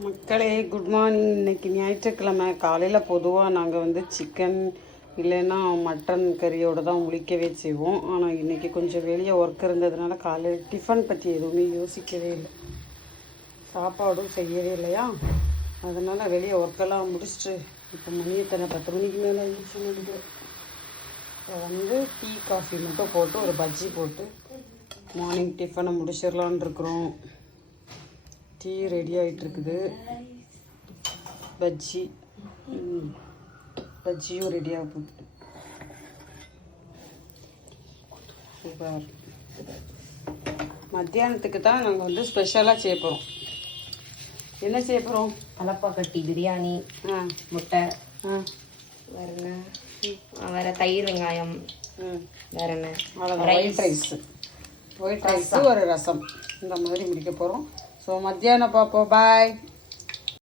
மக்களே good morning. இன்னைக்கு ஞாயிற்றுக்கிழமை காலையில் பொதுவாக நாங்கள் வந்து சிக்கன் இல்லைன்னா மட்டன் கறியோடு தான் முழிக்கவே செய்வோம். ஆனால் இன்றைக்கி கொஞ்சம் வெளியே ஒர்க் இருந்ததுனால காலையில் டிஃபன் பற்றி எதுவுமே யோசிக்கவே இல்லை, சாப்பாடும் செய்யவே இல்லையா. அதனால் வெளியே ஒர்க்கெல்லாம் முடிச்சுட்டு இப்போ மணி எத்தனை 10 மணிக்கு மேலே ஆயிடுச்சு நினைக்கிறேன். இப்போ வந்து டீ காஃபி மட்டும் போட்டு ஒரு பஜ்ஜி போட்டு மார்னிங் டிஃபனை முடிச்சிடலான் இருக்கிறோம். டீ ரெடி ஆகிட்டுருக்குது, பஜ்ஜியும் ரெடி ஆகுது. சூப்பர். மத்தியானத்துக்கு தான் நாங்கள் வந்து ஸ்பெஷலாக செய்ய போகிறோம். என்ன செய்ய போகிறோம்? அலப்பாக்கட்டி பிரியாணி, முட்டை, வேற தயிர் வெங்காயம், வேற என்ன, ஒயிட் ரைஸ் ஒரு ரசம், இந்த மாதிரி முடிக்க போகிறோம். ஸோ மத்தியானம் பார்ப்போம். பாய்.